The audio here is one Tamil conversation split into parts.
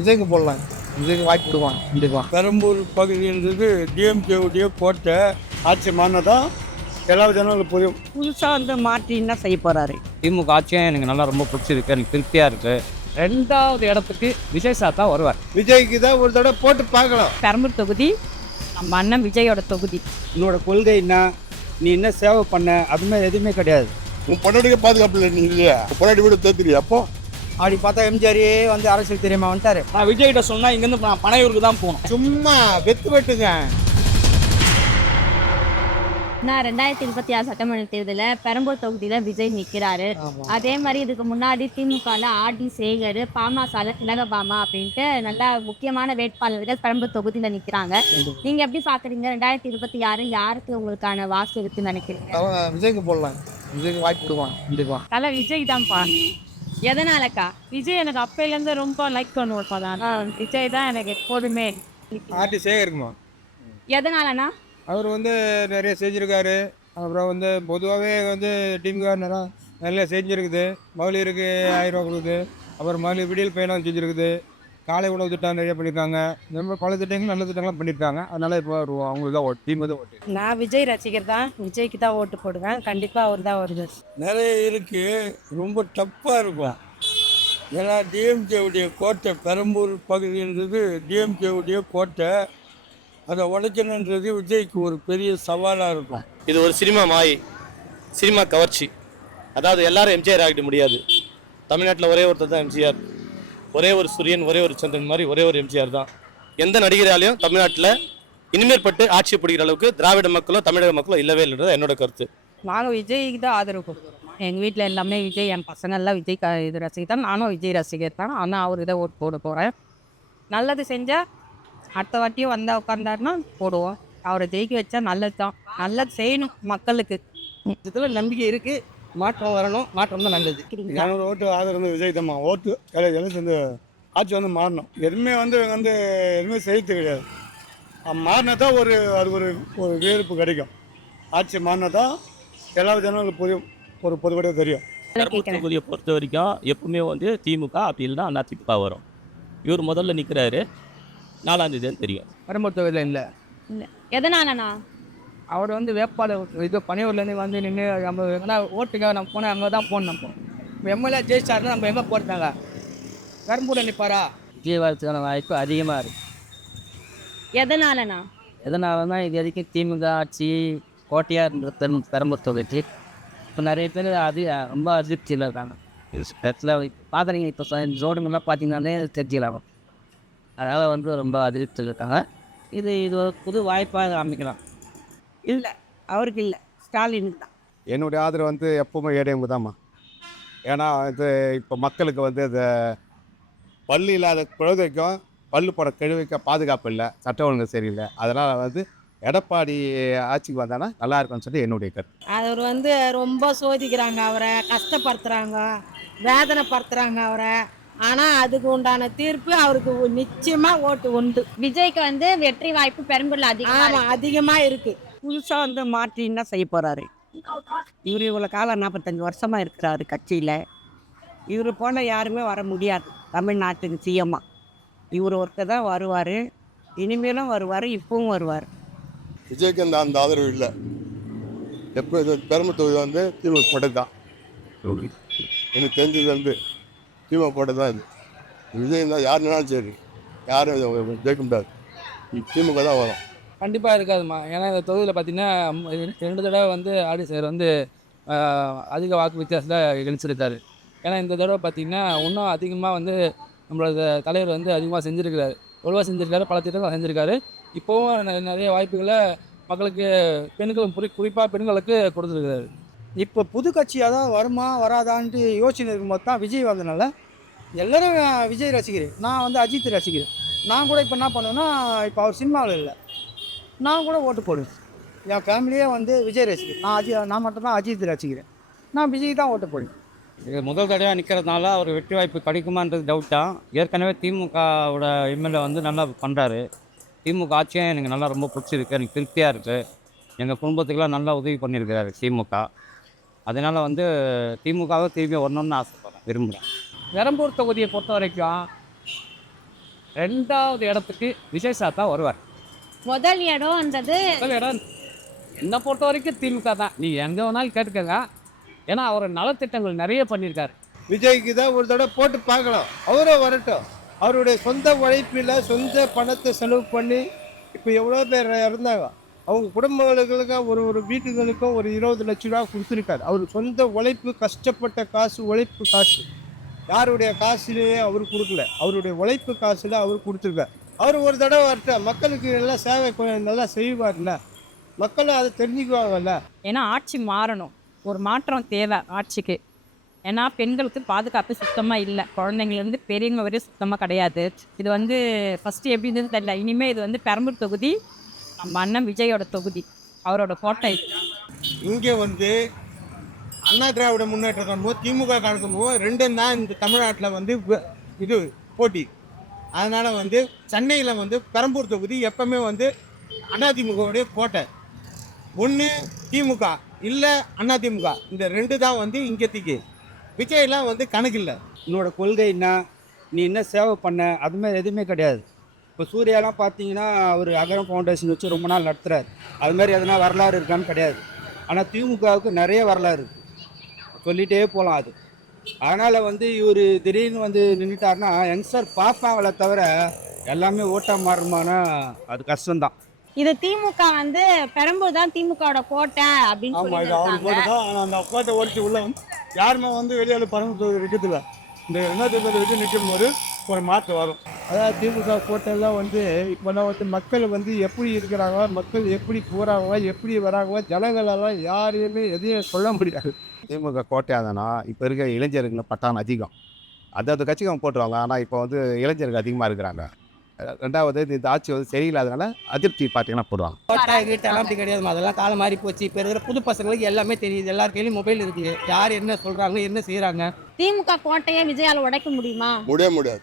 விஜய்க்கு போடலாம். விஜய்க்கு வாய்ப்பு கொடுக்கலாம் கண்டிப்பாக. பெரம்பூர் பகுதின்றது டிஎம்கேவுடைய கோட்டை. ஆட்சி மாறினதான் எல்லா ஜனங்களும் புரியும். புதுசாக வந்து மாற்றி என்ன செய்ய போகிறாரு? திமுக ஆட்சியும் எனக்கு நல்லா ரொம்ப பிடிச்சிருக்கு, எனக்கு திருப்தியாக இருக்குது. ரெண்டாவது இடத்துக்கு விஜய் சார் தான் வருவார். விஜய்க்கு தான் ஒரு தடவை போட்டு பார்க்கலாம். பெரம்பூர் தொகுதி நம்ம அண்ணன் விஜயோட தொகுதி. என்னோட கொள்கை என்ன, நீ என்ன சேவை பண்ண, அதுமாதிரி எதுவுமே கிடையாது. உன் பொண்டாட்டிக்கு பாதுகாப்பு இல்லை, நீ இல்லையா பொண்டாட்டி வீடு தேத்துறியா? அப்போ அப்படி பார்த்தா எம்ஜிஆரே வந்து அரசியல் தெரியாம வந்துட்டாரு. நான் விஜய்கிட்ட சொன்னால் இங்கேருந்து நான் பனையூருக்கு தான் போகணும். சும்மா வெட்டுங்க. நான் 2026 சட்டமன்ற தேர்தலில் பெரம்பூர் தொகுதியில் விஜய் நிற்கிறாரு. அதே மாதிரி இதுக்கு முன்னாடி திமுகவில் ஆர்டி சேகர், பாமகவில் திலகபாமா அப்படின்ட்டு நல்லா முக்கியமான வேட்பாளர்கள் பெரம்பூர் தொகுதியில் நிற்கிறாங்க. நீங்கள் எப்படி பார்க்குறீங்க? 2026 யாருக்கு உங்களுக்கான வாக்கு இருக்குன்னு நினைக்கிறீங்க? விஜய்க்கு போடலாம். விஜய்க்கு வாய்ப்பு கொடுக்கலாம் கண்டிப்பாக. தலை விஜய் தான்ப்பா. எதனாலக்கா? விஜய் எனக்கு அப்பையிலேருந்து ரொம்ப லைக் பண்ணுவோம்ப்பா தான். விஜய் தான் எனக்கு எப்போதுமே. ஆர்டி சேகருக்குமா? எதனாலண்ணா? அவர் வந்து நிறைய செஞ்சுருக்காரு. அப்புறம் வந்து பொதுவாகவே வந்து டீமுக்காக நிறைய செஞ்சுருக்குது. மகளிருக்கு 1000 ரூபா கொடுக்குது. அப்புறம் மகளிர் விடியல் பயணம் செஞ்சுருக்குது. காலை உணவு திட்டம் நிறைய பண்ணியிருக்காங்க. இந்த மாதிரி பல திட்டங்கள் நல்ல திட்டங்கள்லாம் பண்ணியிருக்காங்க. அதனால் இப்போ அவங்களுக்கு தான் ஓட்டு, டீம் தான் ஓட்டு. நான் விஜய் ரசிகர் தான், விஜய்க்கு தான் ஓட்டு போடுவேன். கண்டிப்பாக அவர் தான் வருவார். நிறைய இருக்கு, ரொம்ப டஃப்பாக இருக்கும். ஏன்னா டிஎம்கேவுடைய கோட்டை பெரம்பூர் பகுதின்றது டிஎம்கேவுடைய கோட்டை. அதை உடைக்கணுன்றது விஜய்க்கு ஒரு பெரிய சவாலாக இருக்கும். இது ஒரு சினிமா மாயை, சினிமா கவர்ச்சி. அதாவது எல்லாரும் எம்ஜிஆர் ஆகிட முடியாது. தமிழ்நாட்டில் ஒரே ஒருத்தர் தான் எம்ஜிஆர். ஒரே ஒரு சூரியன், ஒரே ஒரு சந்திரன் மாதிரி ஒரே ஒரு எம்ஜிஆர் தான். எந்த நடிகராலையும் தமிழ்நாட்டில் இனிமேற்பட்டு ஆட்சி பிடிக்கிற அளவுக்கு திராவிட மக்களும் தமிழக மக்களும் இல்லவே இல்லைன்றது என்னோட கருத்து. நாங்கள் விஜய்க்கு தான் ஆதரவு கொடுக்குறோம். எங்கள் வீட்டில் எல்லாமே விஜய், என் பசங்கள்லாம் விஜய் இது ரசிகர் தான். நானும் விஜய் ரசிகர் தான். ஆனால் அவர் இதை ஓட்டு போட போகிறேன். நல்லது செஞ்சால் அடுத்த வாட்டியும் வந்தால் உட்காந்தாருன்னா போடுவோம். அவரை ஜெயிக்க வச்சா நல்லது தான். நல்லது செய்யணும் மக்களுக்கு. இதில் நம்பிக்கை இருக்குது. மாற்றம் வரணும். மாற்றம் தான் நல்லது. என்னோட ஓட்டு ஆதரவு வந்து விஜய் தான். ஓட்டு எல்லாம் வந்து ஆட்சி வந்து மாறணும். எதுவுமே வந்து எதுவுமே செய்யறது கிடையாது. மாறினா தான் அது ஒரு வேறுப்பு கிடைக்கும். ஆட்சி மாறினா தான் எல்லா ஜனங்களுக்கும் புரியும், ஒரு பொதுப்படியாக தெரியும். தொகுதியை பொறுத்த வரைக்கும் எப்பவுமே வந்து திமுக அப்படி இல்லைன்னா அதிமுக வரும். இவர் முதல்ல நிற்கிறாரு, 4ஆம் தேதி தெரியும். பெரம்பூர் தொகுதியில் இல்லை. இல்லை, எதனாலண்ணா? அவர் வந்து வேட்பாளர் இது பனையூர்லேருந்து வந்து நின்று நம்ம எங்கன்னா ஓட்டுக்காக நம்ம போனால் அங்கே தான் போகணும். நம்ம எம்எல்ஏ ஜெயிச்சாருன்னா நம்ம எங்கே போட்டாங்க? பெரம்பூரில் நிற்பாரா? விஜய் வரதுக்கான வாய்ப்பு அதிகமாக இருக்குது. எதனாலண்ணா? எதனாலன்னா இது வரைக்கும் திமுக ஆட்சி கோட்டையாக இருந்த பெரம்பூர் தொகுதி இப்போ நிறைய பேர் ரொம்ப அதிருப்தியில் இருக்காங்க. இடத்துல பார்க்குறீங்க, இப்போ ரோடுங்கள்லாம் பார்த்தீங்கன்னாலே தெரிஞ்சுக்கலாம். அதனால் வந்து ரொம்ப அதிருப்தியில் இருக்காங்க. இது ஒரு புது வாய்ப்பாக அமைக்கலாம். இல்லை, அவருக்கு இல்லை, ஸ்டாலினுக்கு தான். என்னுடைய ஆதரவு வந்து எப்பவுமே ஏடிஎம்க்கு தான்மா. ஏன்னா இது இப்போ மக்களுக்கு வந்து இந்த பல்லு இல்லாத குழந்தைக்கும் பல்லு போட கழுவிக்க பாதுகாப்பு இல்லை, சட்ட ஒழுங்கு சரியில்லை. அதனால் வந்து எடப்பாடி ஆட்சிக்கு வந்தானா நல்லா இருக்கும்னு சொல்லி என்னுடைய கருத்து. அவர் வந்து ரொம்ப சோதிக்கிறாங்க, அவரை கஷ்டப்படுத்துகிறாங்க, வேதனைப்படுத்துகிறாங்க அவரை. ஆனால் அதுக்கு உண்டான தீர்ப்பு அவருக்கு நிச்சயமாக ஓட்டு உண்டு. விஜய்க்கு வந்து வெற்றி வாய்ப்பு பெரம்பூர்ல அதிகமாக இருக்குது. புதுசாக வந்து மாற்றி என்ன செய்ய போகிறாரு? இவர் இவ்வளோ காலம் 45 வருஷமாக இருக்கிறாரு கட்சியில். இவர் போல யாருமே வர முடியாது தமிழ்நாட்டுக்கு சிஎம்மாக. இவர் ஒருத்தர் தான் வருவார், இனிமேலும் வருவார், இப்பவும் வருவார். விஜய்க்கு அந்த ஆதரவு இல்லை. எப்போ இது பெரம்பூர் தொகுதி வந்து திமுக போட்டது தான். எனக்கு தெரிஞ்சது வந்து திமுக போட்டது தான். இது விஜய் தான் யாருனாலும் சரி, யாரும் ஜெயிக்க முடியாது. திமுக தான் வரும். கண்டிப்பாக இருக்காதுமா. ஏன்னா இந்த தொகுதியில் பார்த்திங்கன்னா 2 தடவை வந்து ஆடி சார் வந்து அதிக வாக்கு வித்தியாசத்தில் கணிச்சிருக்காரு. ஏன்னா இந்த தடவை பார்த்திங்கன்னா இன்னும் அதிகமாக வந்து நம்மளோட தலைவர் வந்து அதிகமாக செஞ்சுருக்கிறாரு, எவ்வளோ செஞ்சுருக்காரு, பல திட்டங்கள் செஞ்சுருக்காரு. இப்போவும் நிறைய வாய்ப்புகளை மக்களுக்கு, பெண்களும் குறிப்பாக பெண்களுக்கு கொடுத்துருக்கிறாரு. இப்போ புது கட்சியாக தான் வருமா வராதான்ட்டு யோசனை இருக்கும்போது தான் விஜய் வந்ததுனால எல்லோரும் விஜய் ரசிகர். நான் வந்து அஜித் ரசிகர். நான் கூட இப்போ என்ன பண்ணுவேன்னா, இப்போ அவர் சினிமாவில் இல்லை, நான் கூட ஓட்டு போடுவேன். என் ஃபேமிலியே வந்து விஜய் ரசிகர். நான் மட்டும்தான் அஜித் ரசிக்கிறேன். நான் விஜய் தான் ஓட்டு போடுவேன். இது முதல் தடவையாக நிற்கிறதுனால அவர் வெற்றி வாய்ப்பு கிடைக்குமான்றது டவுட் தான். ஏற்கனவே திமுகவோட எம்எல்ஏ வந்து நல்லா பண்ணுறாரு. திமுக ஆட்சியும் எனக்கு நல்லா ரொம்ப பிடிச்சிருக்கு, எனக்கு திருப்தியாக இருக்குது. எங்கள் குடும்பத்துக்கெல்லாம் நல்லா உதவி பண்ணியிருக்கிறாரு திமுக. அதனால் வந்து திமுகவை திரும்பி வரணும்னு ஆசைப்படுறேன், விரும்புகிறேன். பெரம்பூர் தொகுதியை பொறுத்த வரைக்கும் 2வது இடத்துக்கு விஜய் சார் தான் வருவார். முதல் இடம்ன்றது முதல் இடம் என்னை பொறுத்த வரைக்கும் திமுக தான். நீ எங்கே வேணாலும் கேட்டுக்கங்க. ஏன்னா அவர் நலத்திட்டங்கள் நிறைய பண்ணியிருக்காரு. விஜய்க்கு தான் ஒரு தடவை போட்டு பார்க்கலாம், அவரே வரட்டும். அவருடைய சொந்த உழைப்பில் சொந்த பணத்தை செலவு பண்ணி இப்போ எவ்வளோ பேர் இருந்தாங்க, அவங்க குடும்பங்களுக்கும் ஒரு வீட்டுகளுக்கும் ஒரு 20 லட்ச ரூபா கொடுத்துருக்காரு. அவர் சொந்த உழைப்பு, கஷ்டப்பட்ட காசு, உழைப்பு காசு, யாருடைய காசுலேயே அவர் கொடுக்கல, அவருடைய உழைப்பு காசில் அவர் கொடுத்துருக்கார். அவர் ஒரு தடவை வரட்டும், மக்களுக்கு எல்லாம் சேவை நல்லா செய்வார்ல, மக்களும் அதை தெரிஞ்சுக்குவாங்கல்ல. ஏன்னா ஆட்சி மாறணும், ஒரு மாற்றம் தேவை ஆட்சிக்கு. ஏன்னா பெண்களுக்கு பாதுகாப்பு சுத்தமாக இல்லை, குழந்தைங்கலேருந்து பெரியவங்க வரையும் சுத்தமாக கிடையாது. இது வந்து ஃபஸ்ட்டு எப்படி இருந்தது தெரியல. இனிமேல் இது வந்து பெரம்பூர் தொகுதி நம்ம அண்ணன் விஜயோட தொகுதி, அவரோட கோட்டை. இங்கே வந்து அண்ணா திராவிட முன்னேற்ற கழகமும் திமுக கழகமும் ரெண்டும் தான் இந்த தமிழ்நாட்டில் வந்து இது போட்டி. அதனால் வந்து சென்னையில் வந்து பெரம்பூர் தொகுதி எப்பவுமே வந்து அதிமுகவுடைய கோட்டை. ஒன்று திமுக இல்லை அதிமுக, இந்த 2 தான் வந்து இங்கேத்திக்கு. விஜயெல்லாம் வந்து கணக்கில்லை. என்னோட கொள்கை என்ன, நீ என்ன சேவை பண்ண, அதுமாதிரி எதுவுமே கிடையாது. இப்போ சூர்யாலாம் பார்த்தீங்கன்னா அவர் அகரம் ஃபவுண்டேஷன் வச்சு ரொம்ப நாள் நடத்துகிறார். அதுமாதிரி எதனா வரலாறு இருக்கான்னு கிடையாது. ஆனால் திமுகவுக்கு நிறைய வரலாறு இருக்குது, சொல்லிகிட்டே போகலாம் அது. அதனால் வந்து இவர் திடீர்னு வந்து நின்றுட்டாருன்னா யங்ஸ்டர் பார்ப்பாங்களே தவிர எல்லாமே ஓட்டாக மாறுமானா அது கஷ்டம்தான். இது திமுக வந்து பெரம்பூர் தான் திமுகவோட கோட்டை அப்படின்னு சொல்லியிருக்காங்க. அந்த கோட்டை ஓடிச்சு உள்ள யாருமே வந்து வெளியால் பரம்பு இருக்கிறதில்ல. இந்த 2020 நிற்கும் போது ஒரு மாற்றம் வரும். அதாவது திமுக கோட்டையெல்லாம் வந்து இப்போலாம் வந்து மக்கள் வந்து எப்படி இருக்கிறாங்க, மக்கள் எப்படி போகிறாங்க, எப்படி வராங்க, ஜனங்களெல்லாம் யாரையுமே எதையும் சொல்ல முடியாது. திமுக கோட்டையாக தானா இப்போ இருக்க இளைஞர்கள் பட்டான் அதிகம். அதாவது கட்சிக்கு அவங்க போட்டுருவாங்க. ஆனால் இப்போ வந்து இளைஞர்கள் அதிகமாக இருக்கிறாங்க. 2வது இந்த ஆட்சி வந்து சரியில்லாதனால அதிருப்தி பார்த்தீங்கன்னா போடுவாங்க. கோட்டை கீட்டெல்லாம் அப்படி கிடையாது, அதெல்லாம் காலம் மாறி போச்சு. இப்போ இருக்கிற புது பசங்களுக்கு எல்லாமே தெரியுது, எல்லார் கையிலையும் மொபைல் இருக்குது, யார் என்ன சொல்கிறாங்க, என்ன செய்கிறாங்க. திமுக கோட்டையை விஜயால உடைக்க முடியுமா? முடியாது.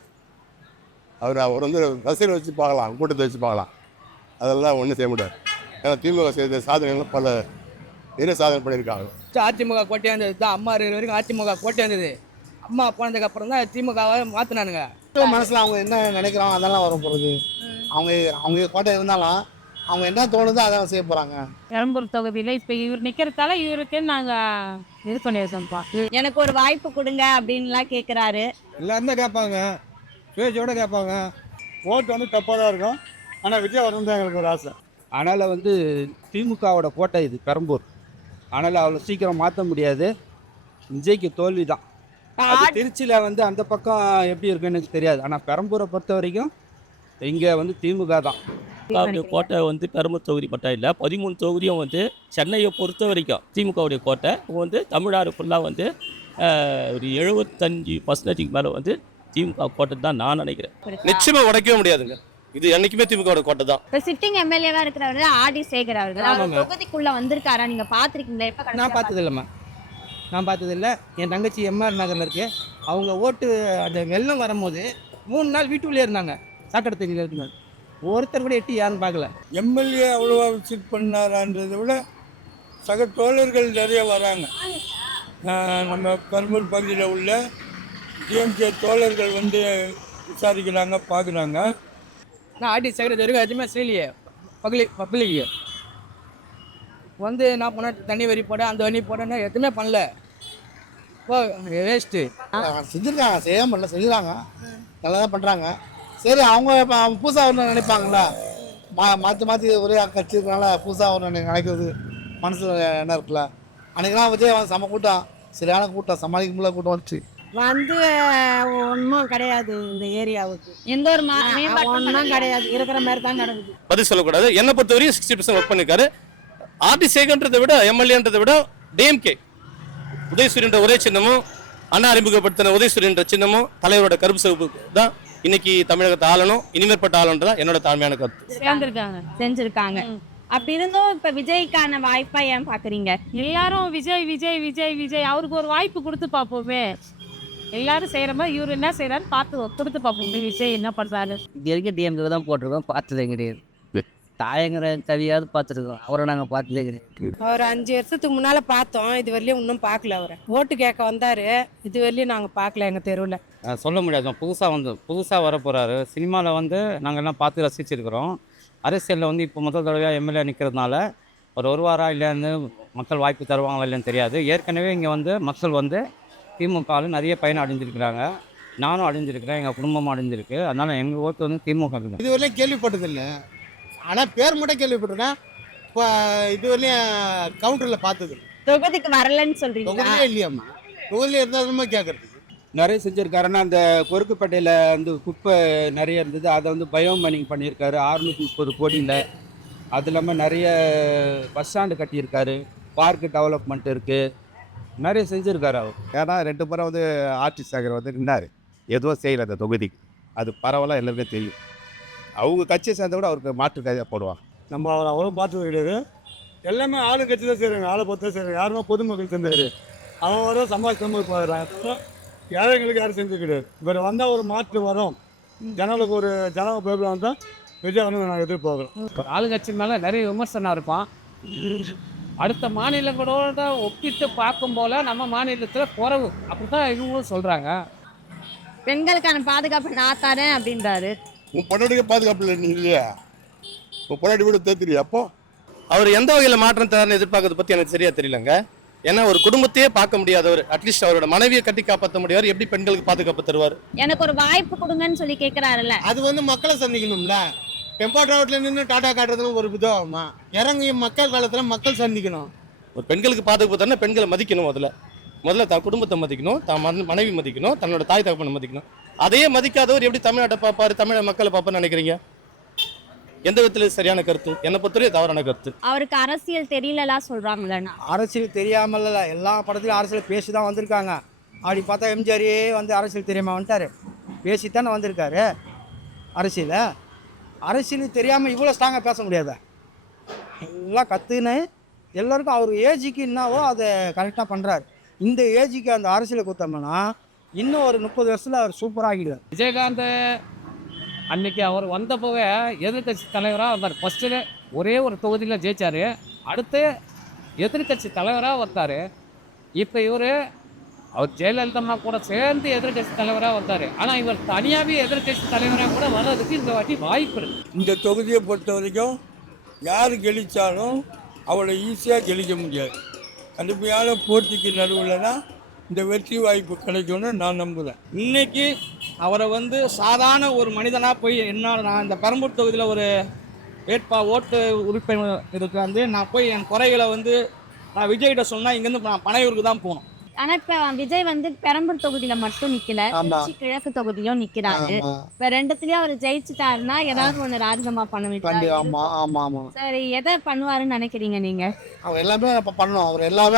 அவர் வந்து ரசிகர் வச்சு பார்க்கலாம், கூட்டத்தை வச்சு பார்க்கலாம், அதெல்லாம் ஒன்றும் செய்ய முடியாது. ஏன்னா திமுக செய்த சாதனைகள் பல நிறைய சாதனை பண்ணியிருக்காங்க. அதிமுக கோட்டையாக இருந்தது தான், அம்மா இருக்கிற வரைக்கும் அதிமுக கோட்டையாக இருந்தது. அம்மா போனதுக்கு அப்புறம் தான் திமுகவை மாற்றினானுங்க. மனசில் அவங்க என்ன நினைக்கிறாங்க அதெல்லாம் வரும் போகிறது. அவங்க கோட்டை இருந்தாலும் அவங்க என்ன தோணுதோ அதை செய்ய போகிறாங்க. பெரம்பூர் தொகுதியில் இப்போ இவர் நிற்கிறதால இவருக்கு நாங்கள் இது பண்ணியிருக்கோம்ப்பா. எனக்கு ஒரு வாய்ப்பு கொடுங்க அப்படின்லாம் கேட்குறாரு. எல்லாருமே கேட்பாங்க, பேச்சோட கேட்பாங்க. ஓட்டு வந்து தப்பாக தான் இருக்கும், ஆனால் விஜய் வரணும் தான் எங்களுக்கு ஒரு ஆசை. அதனால் வந்து திமுகவோட கோட்டை இது பெரம்பூர். அதனால் அவ்வளோ சீக்கிரம் மாற்ற முடியாது. விஜய்க்கு தோல்வி தான். அது திருச்சியில் வந்து அந்த பக்கம் எப்படி இருக்குன்னு எனக்கு தெரியாது. ஆனால் பெரம்பூரை பொறுத்த வரைக்கும் இங்கே வந்து திமுக தான். கோட்டை வந்து பெரம்பூர் தொகுதி மட்டும் இல்லை, 13 தொகுதியும் வந்து சென்னையை பொறுத்த வரைக்கும் திமுகவுடைய கோட்டை வந்து தமிழ்நாடு ஃபுல்லாக வந்து ஒரு 75% மேலே வந்து திமுக கோட்டை தான் நான் நினைக்கிறேன். நிச்சயமாக உடைக்கவே முடியாதுங்க, இது என்றைக்குமே திமுகவோட கோட்டை தான். இப்போ சிட்டிங் எம்எல்ஏவா இருக்கிறவர் ஆர்டி சேகர் அவர்கள் அவர் தொகுதிக்குள்ள வந்திருக்காரா? நீங்க பாத்திருக்கீங்களா? எப்ப? நான் பார்த்ததில்லம்மா, நான் பார்த்ததில்ல. என் தங்கச்சி எம்ஆர் நகரில் இருக்கு. அவங்க ஓட்டு அந்த வெள்ளம் வரும்போது 3 நாள் வீட்டுக்குள்ளே இருந்தாங்க, சாக்கடை தண்ணியில் இருந்தாங்க. ஒருத்தர் கூட எட்டி யாருன்னு பார்க்கல. எம்எல்ஏ அவ்வளோவா விசிட் பண்ணாரான்றதை விட சக தோழர்கள் நிறைய வராங்க. நம்ம பெரம்பூர் பகுதியில் உள்ள டிஎம்கே தோழர்கள் வந்து விசாரிக்கிறாங்க, பார்க்குறாங்க. நான் ஆர்டி சேகர் வரைக்கும் எதுவுமே செய்யலையே. பப்ளிக்கு வந்து நான் பண்ண தண்ணி வரி போட, அந்த வரி போடன்னு எதுவுமே பண்ணல. இப்போ வேஸ்ட்டு செஞ்சுருக்காங்க, செய்யாமல் பண்ணல, செஞ்சுருக்காங்க, நல்லா தான் பண்ணுறாங்க. சரி, அவங்க இப்போ புதுசாக வரணும்னு நினைப்பாங்களா? மாற்றி ஒரே கட்சி இருக்கனால புதுசாக வரணும்னு நினைக்கிறது மனசில் என்ன இருக்குல்ல. அன்றைக்கெல்லாம் விஜய் வந்து செம்ம கூட்டம், சரியான கூட்டம், சமாளிக்க முடியல கூட்டம் வந்துச்சு. வந்து ஒன்றும் கிடையாது இந்த ஏரியாவுக்கு, எந்த ஒரு ஒன்றும் கிடையாது, இருக்கிற மாதிரி தான் நடக்குது. பதில் சொல்லக்கூடாது. என்னை பொறுத்தவரையும் 60% ஒர்க் பண்ணியிருக்காரு. ஆர்டி சேகர்ன்றதை விட எம்எல்ஏன்றதை விட டிஎம்கே உதயசூரியன்ற ஒரே சின்னமும், அண்ணா அறிமுகப்படுத்தின உதயசூரியன்ற சின்னமும் தலைவரோட கருப்பு சிவப்பு தான் இன்னைக்கு தமிழகத்தை ஆளணும், இனிமேற்பட்ட ஆளுன்றதான் என்னோட தாழ்மையான கருத்து. செஞ்சிருக்காங்க. அப்படி இருந்தும் இப்ப விஜய்க்கான வாய்ப்பா ஏன் பாக்குறீங்க? எல்லாரும் விஜய் விஜய் விஜய் விஜய் அவருக்கு ஒரு வாய்ப்பு கொடுத்து பார்ப்போமே. எல்லாரும் செய்கிற மாதிரி இவர் என்ன செய்கிறாரு பார்த்து கொடுத்து பார்ப்போம். விஜய் என்ன பண்ணுறாரு. இது வரைக்கும் டிஎம்கே தான் போட்டிருக்கோம், பார்த்ததே கிடையாது. தாயங்கிற கவியாவது பார்த்துருக்கோம், அவரை நாங்கள் பார்த்ததே கிடையாது. அவர் 5 வருஷத்துக்கு முன்னால் பார்த்தோம், இது வரலையும் இன்னும் பார்க்கல. அவரை ஓட்டு கேட்க வந்தார், இது வரலையும் நாங்கள் பார்க்கல எங்கள் தெருவில். சொல்ல முடியாது, புதுசாக வர போகிறாரு. சினிமாவில் வந்து நாங்கள் எல்லாம் பார்த்து ரசிச்சிருக்கிறோம். அரசியலில் வந்து இப்போ முதல் தடவையாக எம்எல்ஏ நிற்கிறதுனால ஒரு வருவாரா இல்லைன்னு மக்கள் வாய்ப்பு தருவாங்களா இல்லைன்னு தெரியாது. ஏற்கனவே இங்கே வந்து மக்கள் வந்து திமுகவில் நிறைய பயன் அடைஞ்சிருக்கிறாங்க. நானும் அடைஞ்சிருக்கிறேன், எங்கள் குடும்பமும் அடைஞ்சிருக்கு. அதனால் எங்கள் ஓட்டு வந்து திமுக. இதுவரையும் கேள்விப்பட்டதில்லை, ஆனால் பேர் மட்டும் கேள்விப்பட்டிருக்கேன். இப்போ இதுவரையும் கவுண்டரில் பார்த்தது தொகுதிக்கு வரலன்னு சொல்றீங்க? தொகுதியே இல்லையாம்மா, தொகுதியில் இருந்தாலுமே கேட்குறது. நிறைய செஞ்சுருக்காருன்னா அந்த கொருக்குப்பேட்டையில் வந்து குப்பை நிறைய இருந்தது, அதை வந்து பயோமனிங் பண்ணியிருக்காரு 630 கோடியில். அது இல்லாமல் நிறைய பஸ் ஸ்டாண்டு கட்டியிருக்காரு, பார்க்கு டெவலப்மெண்ட் இருக்குது, நிறைய செஞ்சுருக்காரு அவர். ஏன்னா 2 முறை வந்து ஆர்டி சேகர் வந்து நின்னார், எதுவும் செய்யலை அந்த தொகுதிக்கு. அது பரவாயில்ல, எல்லாருமே தெரியும். அவங்க கட்சியை சேர்ந்த கூட அவருக்கு மாற்று கட்சியாக போடுவாங்க. நம்ம அவரை அவ்வளோ பார்த்தது கிடையாது. எல்லாமே ஆளு கட்சி தான் செய்கிறாங்க, ஆளை பார்த்து தான் செய்கிறாங்க. யாருமே பொதுமக்கள் செஞ்சார், அவன் வர சம்பாதிக்காம போயிடுறாங்க. ஏழைங்களுக்கு யாரும் செஞ்சு கிடையாது. இவர் வந்தால் ஒரு மாற்று வரும், ஜனங்களுக்கு ஒரு ஜன பேப்பில் வந்தால் விஜய் வந்து நான் எதிர்பார்க்குறோம். ஆளுங்கட்சி மேலே நிறைய விமர்சனம் இருக்கும். அடுத்த மாநிலங்களோட ஒப்பிட்டு பார்க்கும் போல நம்ம மாநிலத்தில் குறைவு, அப்படி தான் இவங்களும் சொல்கிறாங்க. பெண்களுக்கான பாதுகாப்பு நான் தரேன் அப்படின்றாரு. உன் பொண்டாட்டிக்கு பாதுகாப்பு இல்லை நீ இல்லையா? உன் பொண்டாட்டி கூட தேத்துறியா? அப்போ அவர் எந்த வகையில் மாற்றம் தரான்னு எதிர்பார்க்கறத பற்றி எனக்கு சரியா தெரியலங்க. ஏன்னா ஒரு குடும்பத்தையே பார்க்க முடியாதவர், அட்லீஸ்ட் அவரோட மனைவியை கட்டி காப்பாற்ற முடியார், எப்படி பெண்களுக்கு பாதுகாப்பு தருவார்? எனக்கு ஒரு வாய்ப்பு கொடுங்கன்னு சொல்லி கேட்குறாருல்ல. அது வந்து மக்களை சந்திக்கணும்ல. டெம்போ டிராவட்டில் நின்று டாட்டா காட்டுறதுன்னு ஒரு விதமா இறங்கி மக்கள் காலத்தில் மக்கள் சந்திக்கணும். ஒரு பெண்களுக்கு பாதுகாப்பு தரனா பெண்களை மதிக்கணும். முதல்ல தான் குடும்பத்தை மதிக்கணும், தான் மனைவி மதிக்கணும், தன்னோட தாய் தகப்பனை மதிக்கணும். அதையே மதிக்காதவர் எப்படி தமிழ்நாட்டை பார்ப்பாரு, தமிழ் மக்களை பார்ப்பான்னு நினைக்கிறீங்க? எந்த விதத்தில் சரியான கருத்து? என்னை பொறுத்தவரை தவறான கருத்து. அவருக்கு அரசியல் தெரியலலாம் சொல்றாங்களே. அரசியல் தெரியாமல எல்லா படத்துலையும் அரசியல் பேசி தான் வந்திருக்காங்க. அப்படி பார்த்தா எம்ஜிஆரே வந்து அரசியல் தெரியாமல் வந்துட்டார், பேசித்தானே வந்திருக்காரு. அரசியல் தெரியாமல் இவ்வளோ ஸ்ட்ராங்காக பேச முடியாத. எல்லாம் கற்றுன்னு எல்லோருக்கும் அவர் ஏஜுக்கு என்னவோ அதை கரெக்டாக பண்ணுறாரு. இந்த ஏஜுக்கு அந்த அரசியலை கொடுத்தோம்னா இன்னும் ஒரு 30 வருஷத்தில் அவர் சூப்பராக ஆகிடுவார். விஜயகாந்த் அன்னைக்கு அவர் வந்தப்போவே எதிர்கட்சி தலைவராக வந்தார். ஃபஸ்ட்டு ஒரே ஒரு தொகுதியில் ஜெயிச்சார், அடுத்து எதிர்கட்சி தலைவராக வந்தார். இப்போ அவர் ஜெயலலிதா கூட சேர்ந்து எதிர்கட்சி தலைவராக வந்தார். ஆனால் இவர் தனியாகவே எதிர்கட்சி தலைவராக கூட வர்றதுக்கு இந்த வாட்டி வாய்ப்பு இருக்குது. இந்த தொகுதியை பொறுத்த வரைக்கும் யார் கெளிச்சாலும் அவளை ஈஸியாக கெளிக்க முடியாது. கடுமையான போட்டிக்கு நடுவில் தான் இந்த வெற்றி வாய்ப்பு கிடைக்கும்னு நான் நம்புகிறேன். இன்னைக்கு அவரை வந்து சாதாரண ஒரு மனிதனாக போய் நான் இந்த பெரம்பூர் தொகுதியில் ஒரு ஓட்டு உறுப்பினர் இருக்கு வந்து நான் போய் என் குறைகளை வந்து நான் விஜய்கிட்ட சொன்னால் இங்கேருந்து நான் பனையூருக்கு தான் போகணும். ஆனா இப்ப விஜய் வந்து பெரம்பூர் தொகுதியில மட்டும் நிக்கல, திருச்சி கிழக்கு தொகுதியிலும் நிக்கிறாரு. இப்ப ரெண்டுத்துலயும் அவர் ஜெயிச்சுட்டாருன்னா ஏதாவது ஒண்ணு ராஜினாமா பண்ண வேண்டியது. சரி, எதை பண்ணுவாருன்னு நினைக்கிறீங்க நீங்க? அவர் எல்லாமே பண்ணணும். அவர் எல்லாமே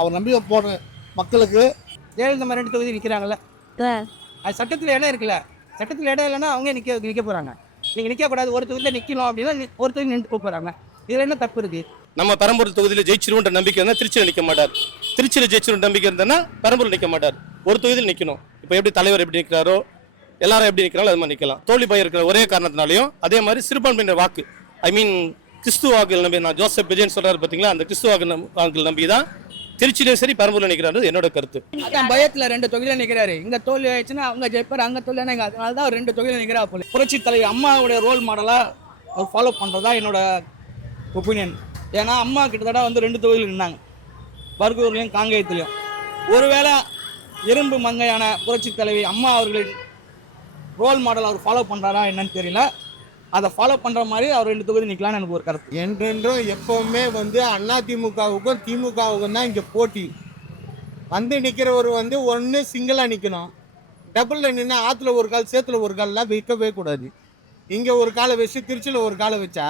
அவர் நம்பி போடுற மக்களுக்கு. ஜெயலலிதா 2 தொகுதி நிற்கிறாங்கல்ல, அது சட்டத்தில் இடம் இருக்குல்ல. சட்டத்தில் இடம் இல்லைன்னா அவங்க நிற்க போகிறாங்க. நீங்கள் நிற்கக்கூடாது, ஒரு தொகுதியில் நிற்கணும் அப்படின்னா ஒரு தொகுதி நின்று போகிறாங்க. இதில் என்ன தப்பு இருக்குது? நம்ம பெரம்பூர் தொகுதியில் ஜெயிச்சிருவோன்ற நம்பிக்கை இருந்தால் திருச்சியில் நிற்க மாட்டார், திருச்சியில் ஜெயிச்சிருவோம் நம்பிக்கை இருந்ததுன்னா பெரம்பூர் நிற்க மாட்டார், ஒரு தொகுதியில் நிற்கணும். இப்போ எப்படி தலைவர் எப்படி நிற்கிறாரோ எல்லாரும் எப்படி நிற்கிறாலும் அது மாதிரி நிற்கலாம். தோல்வி பயம் இருக்கிற ஒரே காரணத்தினாலையும் அதே மாதிரி சிறுபான்மையினர் வாக்கு, கிறிஸ்துவ வாக்குகள் நம்பி, நான் ஜோசப் விஜயன் சொல்கிறாரு பார்த்தீங்களா, அந்த கிறிஸ்துவ வாக்குகள் நம்பி தான் திருச்சியிலும் சரி பெரம்பூர்ல நிற்கிறாரு என்னோட கருத்து. அதான் பயத்தில் 2 தொகுதியில் நிற்கிறாரு. இங்கே தோல்வி ஆயிடுச்சுன்னா அவங்க ஜெயிப்பார், அங்கே தோல்வி அதனால தான் 2 தொகுதியில் நிற்கிறா போல. புரட்சி தலைவி அம்மாவுடைய ரோல் மாடலாக அவர் ஃபாலோ பண்ணுறதா என்னோட ஒப்பீனியன். ஏன்னா அம்மா கிட்டத்தட்ட வந்து 2 தொகுதியில் நின்னாங்க, பர்கூர்லேயும் காங்கேயத்துலேயும். ஒருவேளை இரும்பு மங்கையான புரட்சி தலைவி அம்மா அவர்களின் ரோல் மாடல் அவர் ஃபாலோ பண்ணுறாரா என்னன்னு தெரியல. அதை ஃபாலோ பண்ணுற மாதிரி அவர் 2 தொகுதி நிற்கலான்னு எனக்கு ஒரு கருத்து. என்றென்றும் எப்போவுமே வந்து அதிமுகவுக்கும் திமுகவுக்கும் தான் இங்கே போட்டி. வந்து நிற்கிறவர் வந்து ஒன்று சிங்கிளாக நிற்கணும், டபுளில் நின்று ஆற்றுல ஒரு கால் சேத்துல ஒரு கால்லாம் வைக்கவே கூடாது. இங்கே ஒரு காலை வச்சு திருச்சியில் ஒரு காலை வச்சா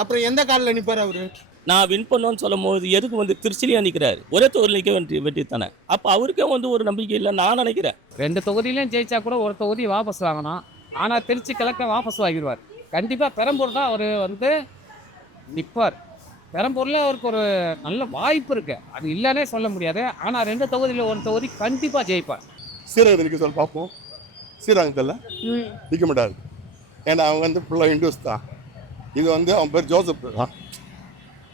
அப்புறம் எந்த காலில் நிற்பார் அவர்? நான் வின் பண்ணோன்னு சொல்லும் போது எதுக்கு வந்து திருச்சிலேயே நிற்கிறாரு, ஒரே தொகுதியில் நிற்க வேண்டிய தானே. அப்போ அவருக்கே வந்து ஒரு நம்பிக்கை இல்லை நான் நினைக்கிறேன். 2 தொகுதியிலையும் ஜெயிச்சா கூட ஒரு தொகுதி வாபஸ் வாங்கணும். ஆனால் திருச்சி கிழக்க வாபஸ் வாங்கிடுவார். கண்டிப்பாக பெரம்பூர் தான் அவர் வந்து நிற்பார். பெரம்பூரில் அவருக்கு ஒரு நல்ல வாய்ப்பு இருக்குது, அது இல்லைன்னே சொல்ல முடியாது. ஆனால் 2 தொகுதியில் ஒரு தொகுதி கண்டிப்பாக ஜெயிப்பார். சீரகத்தில் நிற்க சொல்ல பார்ப்போம். சீரகத்தில் நிற்க மாட்டார், ஏன்னா அவங்க வந்து ஃபுல்லாக இண்டூஸ் தான். இது வந்து அவன் பேர் ஜோசப்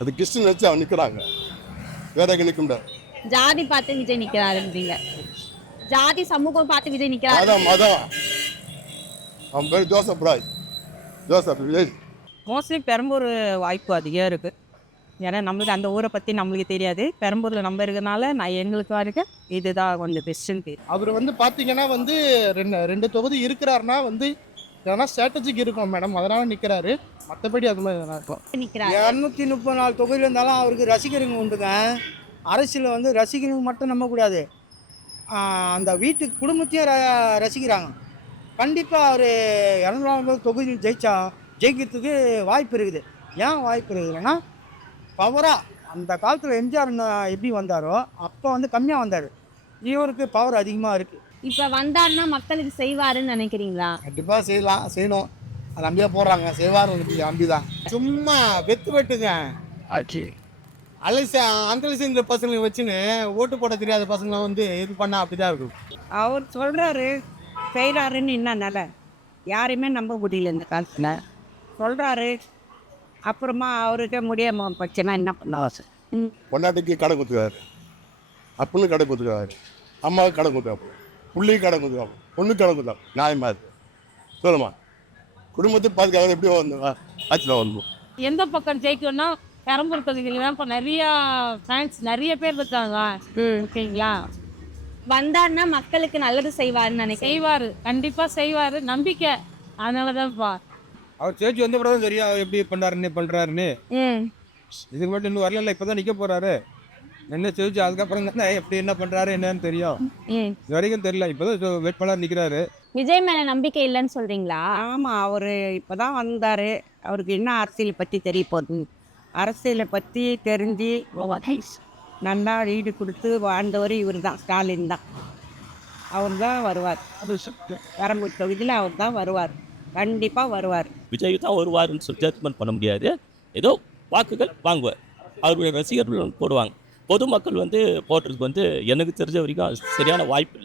அது கிறிஸ்டின் வச்சு அவன் நிற்கிறாங்க, வேற எங்கே நிற்க முடியாது. ஜாதி பார்த்து விஜய் நிக்கிறாருன்றீங்க, ஜாதி சமூகம் பார்த்து விஜய் நிக்கிறாரு. அதான் மதம். அவன் பேர் Joseph Roy, Joseph Vijay. Mostly Perambur வாய்ப்பு அதிகம் இருக்குது. ஏன்னா நம்மளுக்கு அந்த ஊரை பற்றி நம்மளுக்கு தெரியாது. பெரம்பூரில் நம்ம இருக்கிறதுனால நான் எங்களுக்கு வரைக்கும் இதுதான் கொஞ்சம் பெஸ்ட்டுன்னு. அவர் வந்து பார்த்தீங்கன்னா வந்து ரெண்டு தொகுதி இருக்கிறாருன்னா வந்து எதனா ஸ்ட்ராட்டஜிக் இருக்கும் மேடம், அதனால நிற்கிறாரு. மற்றபடி அது மாதிரி எதனா இருக்கும். நிக்கிறாரு 234 தொகுதியில் இருந்தாலும் அவருக்கு ரசிகருங்க உண்டுங்க. அரசியலில் வந்து ரசிகருங்க மட்டும் நம்பக்கூடாது, அந்த வீட்டு குடும்பத்தையும் ரசிக்கிறாங்க. கண்டிப்பாக அவர் 240 தொகுதியில் ஜெயிக்கிறதுக்கு வாய்ப்பு இருக்குது. ஏன் வாய்ப்பு இருக்குதுன்னா பவராக அந்த காலத்தில் எம்ஜிஆர் எப்படி வந்தாரோ அப்போ வந்து கம்மியாக வந்தார், இவருக்கு பவர் அதிகமாக இருக்குது. இப்ப வந்தாருன்னா மக்களுக்கு செய்வாருன்னு நினைக்கிறீங்களா? கண்டிப்பாக செய்யணும். அது நம்பியாக போடுறாங்க, செய்வார் நம்பி தான். சும்மா வெட்டுங்க அந்தலிசைங்கிற பசங்களை வச்சுன்னு ஓட்டு போட தெரியாத பசங்களை வந்து இது பண்ணால் அப்படி தான் இருக்கும். அவர் சொல்கிறாரு செய்கிறாருன்னு என்னன்னால யாரையுமே நம்ப முடியல இந்த காலத்தில். சொல்கிறாரு, அப்புறமா அவருக்கு முடியாம போச்சுன்னா என்ன பண்ணுவா சார்? பொண்டாட்டிக்கு கடை கொடுத்துக்காரு, அப்பனுக்கு கடை கொடுத்துக்காரு, அம்மாவுக்கு கடை கொடுத்தாப்பு, பிள்ளைக்கு கடை கொடுத்தாப்பு, பொண்ணுக்கு கடை கொடுத்தாப்பு. நியாயமா இருக்கு சொல்லுமா? குடும்பத்தை பாதுகாக்க எப்படி வந்து ஆட்சியில் வந்துடும். எந்த பக்கம் ஜெயிக்கணும்னா பெரம்பூர் தொகுதியில் தான் இப்போ நிறையா ஃபேன்ஸ் நிறைய பேர் இருக்காங்க. ஓகேங்களா? வந்தாருன்னா மக்களுக்கு நல்லது செய்வாருன்னு நினைக்கிறேன். செய்வார், கண்டிப்பாக செய்வார், நம்பிக்கை. அதனால தான்ப்பா அவர் சேர்ச்சி வந்த பிறகு தான் தெரியும் அவர் எப்படி பண்ணுறாருன்னு. இதுக்கு மட்டும் இன்னும் வரல, இப்போ தான் நிற்க போகிறாரு. என்ன செஞ்சு அதுக்கப்புறம் தானே எப்படி என்ன பண்ணுறாரு என்னன்னு தெரியும். இது வரைக்கும் தெரியல, இப்போ தான் வேட்பாளர் நிற்கிறாரு. விஜய் மேல நம்பிக்கை இல்லைன்னு சொல்றீங்களா? ஆமாம், அவர் இப்போ தான் வந்தார். அவருக்கு என்ன அரசியலை பற்றி தெரிய போகுது? அரசியலை பற்றி தெரிஞ்சு நல்லா ஈடு கொடுத்து வாழ்ந்தவர் இவர் தான், ஸ்டாலின் தான். அவர் தான் வருவார். பெரம்பூர் தொகுதியில் அவர் தான் வருவார், கண்டிப்பாக வருவார். விஜய் தான் வருவாருன்னு சொல்லி ஜட்ஜ்மெண்ட் பண்ண முடியாது. ஏதோ வாக்குகள் வாங்குவார், அவருடைய ரசிகர்கள் போடுவாங்க. பொதுமக்கள் வந்து போடுறதுக்கு வந்து எனக்கு தெரிஞ்ச வரைக்கும் சரியான வாய்ப்பு இல்லை.